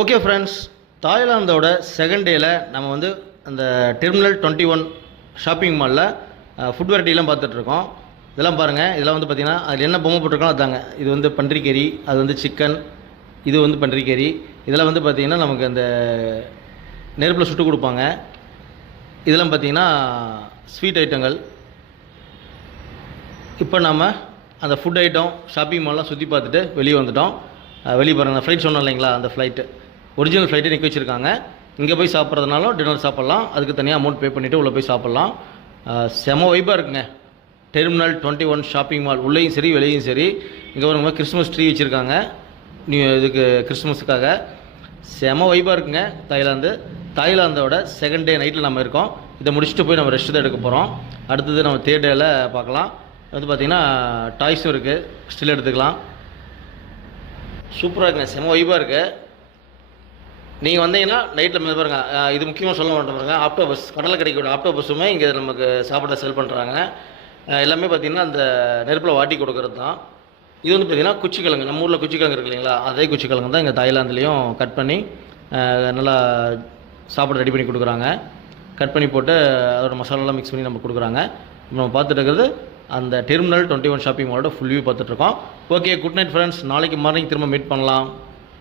Okay friends, தாய்லாந்தோட second டேயில் நம்ம வந்து அந்த டெர்மினல் 21 ஷாப்பிங் மாலில் ஃபுட் வெரைட்டிலாம் பார்த்துட்ருக்கோம். இதெல்லாம் பாருங்கள். இதெல்லாம் வந்து பார்த்திங்கன்னா அதில் என்ன பொம்மை போட்டிருக்கோம் அதாங்க. இது வந்து பன்றிக்கறி, அது வந்து சிக்கன், இது வந்து பன்றிக்கறி. இதெல்லாம் வந்து பார்த்திங்கன்னா நமக்கு அந்த நெருப்பில் சுட்டு கொடுப்பாங்க. இதெல்லாம் பார்த்திங்கன்னா ஸ்வீட் ஐட்டங்கள். இப்போ நம்ம அந்த ஃபுட் ஐட்டம் ஷாப்பிங் மால்லாம் சுற்றி பார்த்துட்டு வெளியே வந்துட்டோம். வெளியே பாருங்கள், ஃப்ளைட் சொன்னோம் இல்லைங்களா, அந்த ஃப்ளைட்டு ஒரிஜினல் ஃப்ளைட்டை நிற்க வச்சுருக்காங்க. இங்கே போய் சாப்பிட்றதுனாலும் டின்னர் சாப்பிட்லாம், அதுக்கு தனியாக அமௌண்ட் பே பண்ணிவிட்டு உள்ளே போய் சாப்பிட்லாம். செம வைப்பாக இருக்குங்க டெர்மினல் 21 ஷாப்பிங் மால். உள்ளேயும் சரி வெளியும் சரி. இங்கே ஒரு கிறிஸ்மஸ் ட்ரீ வச்சுருக்காங்க இதுக்கு கிறிஸ்மஸுக்காக. செம வைப்பாக இருக்குங்க தாய்லாந்தோட செகண்ட் டே நைட்டில் நம்ம இருக்கோம். இதை முடிச்சுட்டு போய் நம்ம ரெஸ்ட் தான் எடுக்க போகிறோம். அடுத்தது நம்ம தேர்ட் டேயில் பார்க்கலாம். வந்து பார்த்திங்கன்னா டாய்ஸும் இருக்குது, ஸ்டில் எடுத்துக்கலாம். சூப்பராக இருக்குங்க, செம வைப்பாக இருக்குது. நீங்கள் வந்தீங்கன்னா நைட்டில் பாருங்கள், இது முக்கியமாக சொல்ல மாட்டோம் பாருங்கள். ஆக்டோபஸ், கடலில் கிடைக்கக்கூடிய ஆக்டோபஸுமே இங்கே நமக்கு சாப்பிட செல் பண்ணுறாங்க. எல்லாமே பார்த்திங்கன்னா அந்த நெருப்பில் வாட்டி கொடுக்கறது தான். இது வந்து பார்த்திங்கன்னா குச்சிக்கிழங்கு, நம்ம ஊரில் குச்சிக்கிழங்கு இருக்கு இல்லைங்களா, அதே குச்சிக்கிழங்கு தான் இங்கே தாய்லாந்துலேயும் கட் பண்ணி நல்லா சாப்பிட ரெடி பண்ணி கொடுக்குறாங்க. கட் பண்ணி போட்டு அதோட மசாலாலாம் மிக்ஸ் பண்ணி நம்ம கொடுக்குறாங்க. நம்ம பார்த்துட்டு இருக்கிறது அந்த டெர்மினல் 21 ஷாப்பிங் மாலோட ஃபுல் வியூ பார்த்துட்ருக்கோம். Okay, good night friends. நாளைக்கு மார்னிங் திரும்ப மீட் பண்ணலாம்.